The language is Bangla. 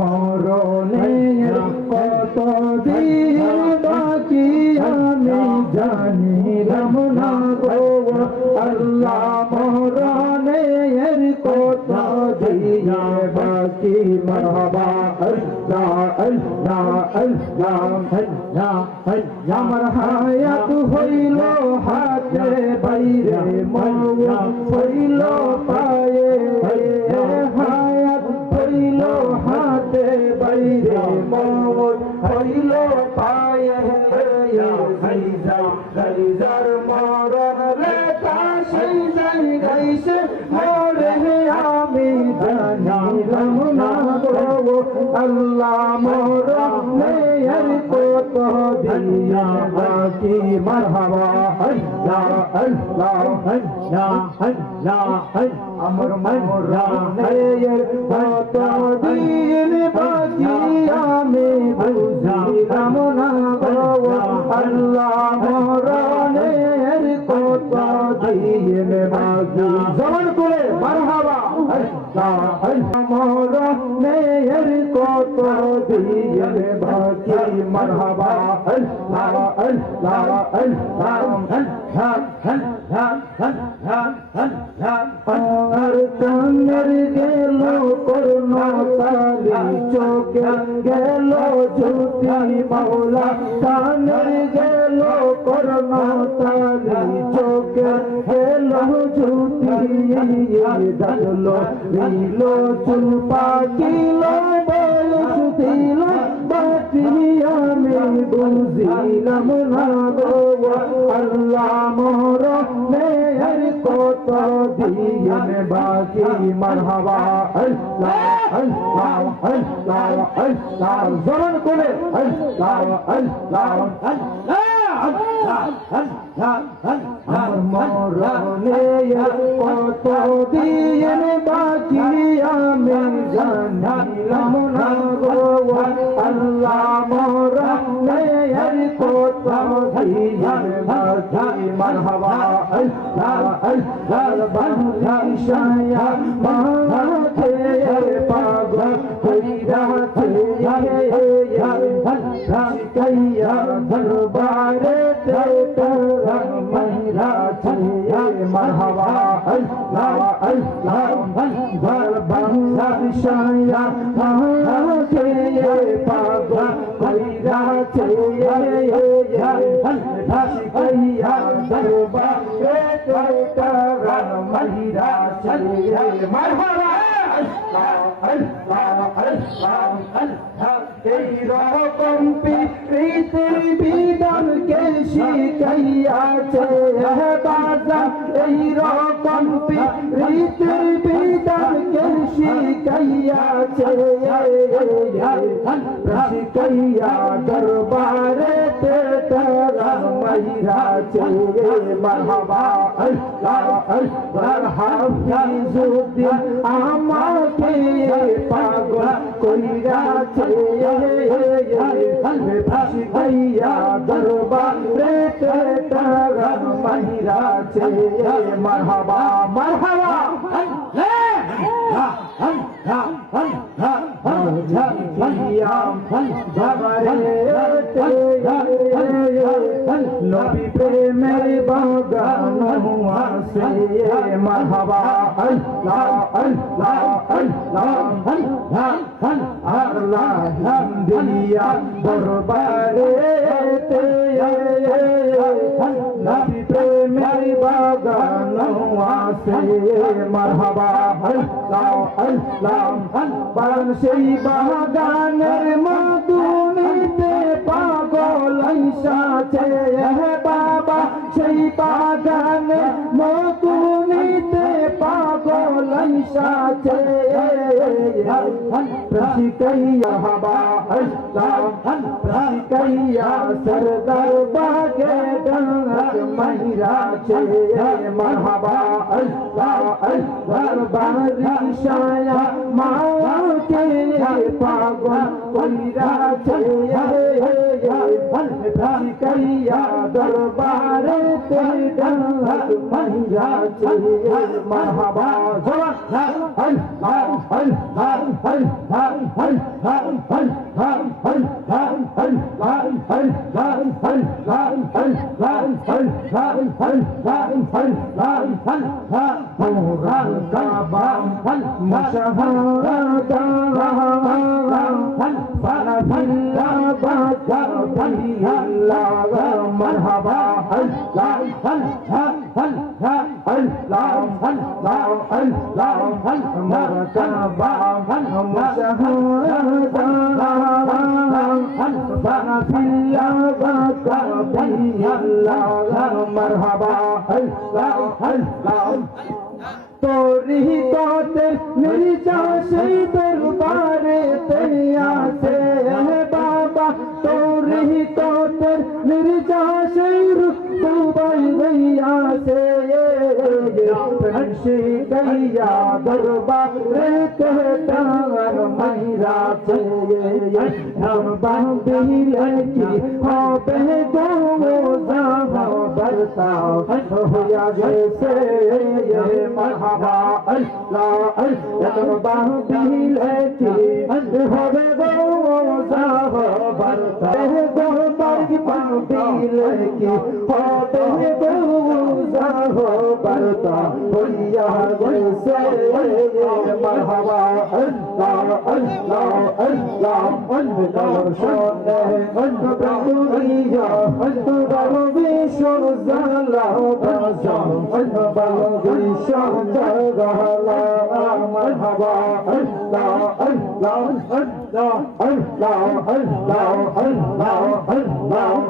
মরণের কত দিন বাকি আমি জানিলাম না গো আল্লাহ মরণের কত দিন বাকি মারহাবা আল্লাহ আল্লাহ আল্লাহ আল্লাহ আমার হায়াত হইল হাতে বাইরে মৌত হইল পায়ে হায়াত হইল হাতে বাইরে মৌত হইল পায়ে খাইজার মরণ লেখা সেই জায়গাইছে মরে আমি জানিলাম না গো আল্লাহ মরণের কত দিয়া বাকি মারহাবা আল্লাহ আল্লাহ আল্লাহ আল্লাহ আমার মরণের কত দিন বাকি আমি বুঝিলাম না গো আল্লাহ মরণের কত দিন বাকি জবান করে মারহাবা আল্লাহ আল্লাহ মরণের কত দিন বাকি মারহাবা আল্লাহ আল্লাহ আর কানের গেল করুণ তালি চোখে গেল জ্যোতি মাওলা কানের গেল করুণ তালি চোখে গেল জ্যোতি ডাকলো দিল চুল পাকিল বয়স দিল বাকি আমি বুঝিলাম না গো আল্লাহ মরণের কত দিন বাকি মারহাবা আল্লাহ আল্লাহ আল্লাহ আল্লাহ জবান করে আল্লাহ আল্লাহ আমার মরণের কত দিন বাকি আমি জানিলাম না গো আল্লাহ মরণের কত দিন বাকি মারহাবা আল্লাহ আল্লাহ বাদশায়া মাথে পাগল কইরাছে কাইয়া দরবারে তোরা মাইরা ছে মারহাবা আল্লাহ আল্লাহ বাদশায়া মাথে পাগল কইরাছে কাইয়া দরবারে তোরা মাইরা ছে মারহাবা এই রকম প্রীতির বিধান কে শিখাইয়াছে বাজা এই রকম প্রীতির বিধান কে শিখাইয়াছে শিখাইয়া দরবারে তারা মাইরাছে মারহাবা আল্লাহ আল্লাহ হাফিজুদ্দিন আমাকে পাগল কইরাছে শিখাইয়া দরবারে তারা মাইরাছে মারহাবা মারহাবা নবী প্রেমের বাগান আছে মারহাবা আল্লাহ আল্লাহ আল্লাহ আল্লাহ হিন্দিয়া দরবারে নবী প্রেমের বাগান আছে মারহাবা আল্লাহ আল্লাহ বাগান সেই বাগানের মধুনিতে পাগল আইসাছে বাবা সেই বাগানে মধুনিতে পাগল আইসাছে প্রশিকাইয়া হাবা আল্লাহ প্রশিকাইয়া সরদার বাগে ডাক মাইরাছে মারহাবা আল্লাহ আল্লাহ বারিশায়া মাওকে পাগল কইরাছে কাইয়া দরবারে তে ডাক মাইরাছে মারহাবা তোরি তোতে নির্যাসে দরবারে তে আছে বাবা তোরি তোতে নির্যাসে রুবাই গইয়াছে হর্ষে গইয়া দরবারে তে ডাক মাইরাছে দরবার দিলে কি হবে গো বরতা হইয়া গেছে মারহাবা আল্লাহ দরবার দিলে কি হবে গো বরতা দরবার দিলে কি হবে গো বরতা হইয়া গেছে মারহাবা আল্লাহ আল্লাহ আল্লাহ আল্লাহ শোনে আল্লাহ আল্লাহ বিশ্বর জালা বাজা আল্লাহ বিশ্বর জালা মারহাবা আল্লাহ আল্লাহ আল্লাহ আল্লাহ আল্লাহ আল্লাহ আল্লাহ